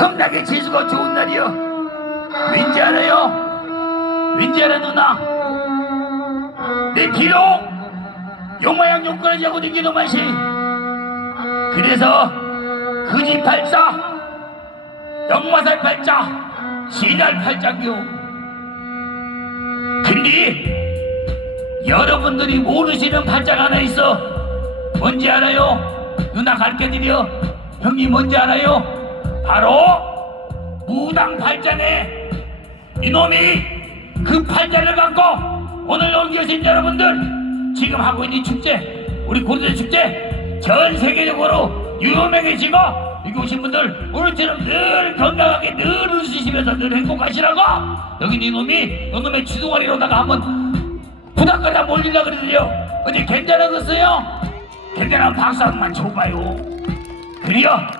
겁나게 재수가 좋은 날이요. 왠지 알아요? 왠지 알아 누나? 내 피로 용마양 용건을 하고 댕기는 맛이. 그래서 그지 팔자, 영마살 팔자, 신할 팔자교. 근데 여러분들이 모르시는 팔자가 하나 있어. 뭔지 알아요? 누나 가르쳐드려. 형님 뭔지 알아요? 바로 무당 팔자네. 이놈이 그 팔자를 갖고 오늘 여기 계신 여러분들 지금 하고 있는 축제 우리 고대 축제 전 세계적으로 유명해지고 여기 오신 분들 오늘처럼 늘 건강하게 늘 웃으시면서 늘 행복하시라고 여기 이놈이 이놈의 주둥아리로다가 한번 부담거리다 몰리려 그러더요 어디 괜찮았었어요? 괜찮으면 박수 한 번만 쳐봐요 그래요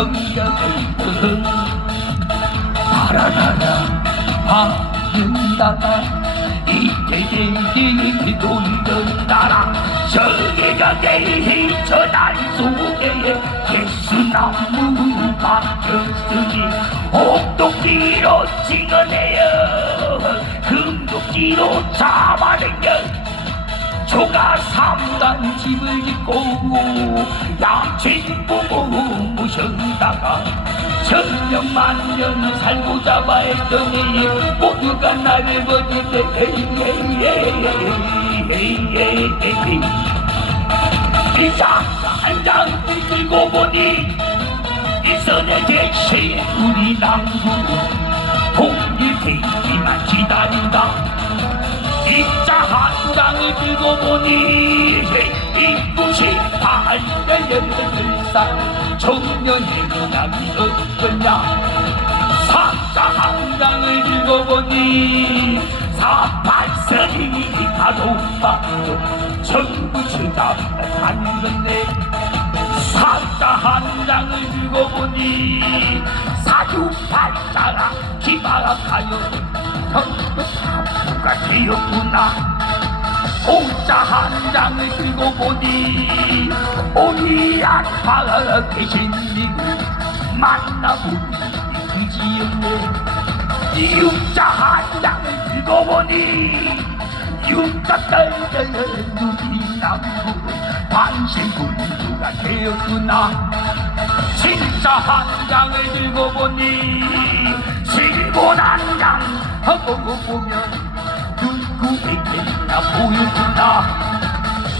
가자! 바라나라 바른다라 이제제제 돌던다라 저게가 내일 저날 속에 개수나무 박혔으니 옥독지로 찍어내요 금독지로 잡아내요 조가 삼단 집을 짓고 양친 보고 모셔다가 천년 만년 살고자 했더니 모두가 나를 버리네 이장 한장 들고 보니 이 선에 대체 우리 남부 통일되기만 기다린다 이자 한 장을 들고 보니 이곳이 발견들상 청년의 문학이 어떠냐? 사자 한 장을 들고 보니 사팔선이 가로막고 전부 쳐다봤는데 사자 한 장을 들고 보니 사주팔자가 기막하여 전 부 사부가 되었구나. 공자 한 장을 들고 보니 오니 아파가 계신 이를 만나보니 그지였네. 육자 한 장을 들고 보니 육자 떨떨 눈이 남고 반신분수가 되었구나. 진짜 한 장을 들고 보니 실본 한장 하고 보면 누구에게나 보였구나.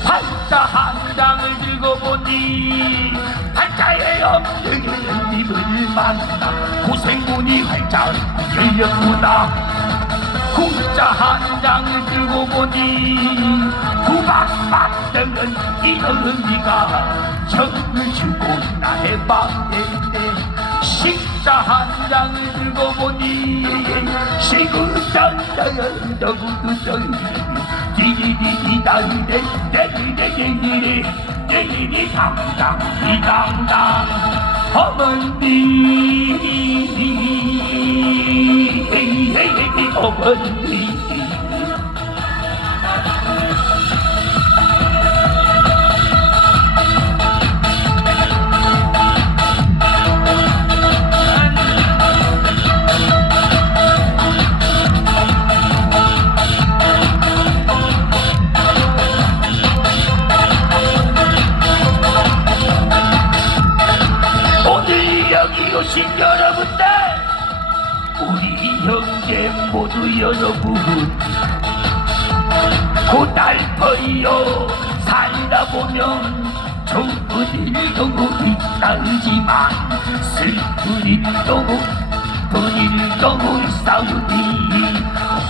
팔자 한 장을 들고 보니 팔자의 엉덩이는 입을 만나 고생문이 활짝 열렸구나. 공자 한 장을 들고 보니 구박받던 이어른이가 정을 주고 나 해방했네 식자 한 장을 들고 보니 시구장장을 너구두절 디디디 여기 오신 여러분들 우리 형제 모두 여러분 고달퍼요. 살다 보면 좋은 일도 있다지만 슬픈 일도 쁜 일도 있사오니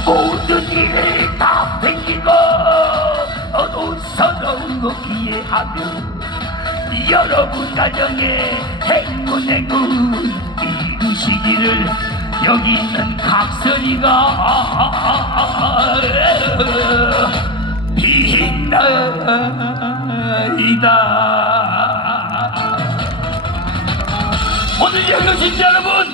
모든 일을 다 챙기고 어느 서러운 거 이해하며 여러분 가정에 행운 이루시기를 여기 있는 각설이가 아, 빛나이다. 오늘 여기 오신 여러분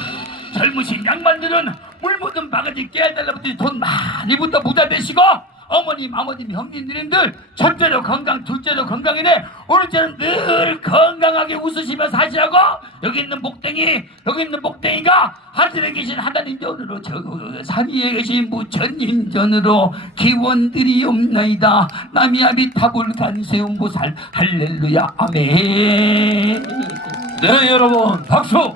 젊으신 양반들은 물 묻은 바가지 깨달라부터 돈 많이 붓다 부자 되시고 어머님 아버님 형님 누님들 첫째로 건강 둘째로 건강이네. 오늘째는 늘 건강하게 웃으시며 사시라고? 여기 있는 목댕이 여기 있는 목댕이가 하늘에 계신 하나님 전으로 저 산 위에 계신 부처님 전으로 기원들이 없나이다. 남이아비 타불 간세운 보살. 할렐루야. 아멘. 네 여러분 박수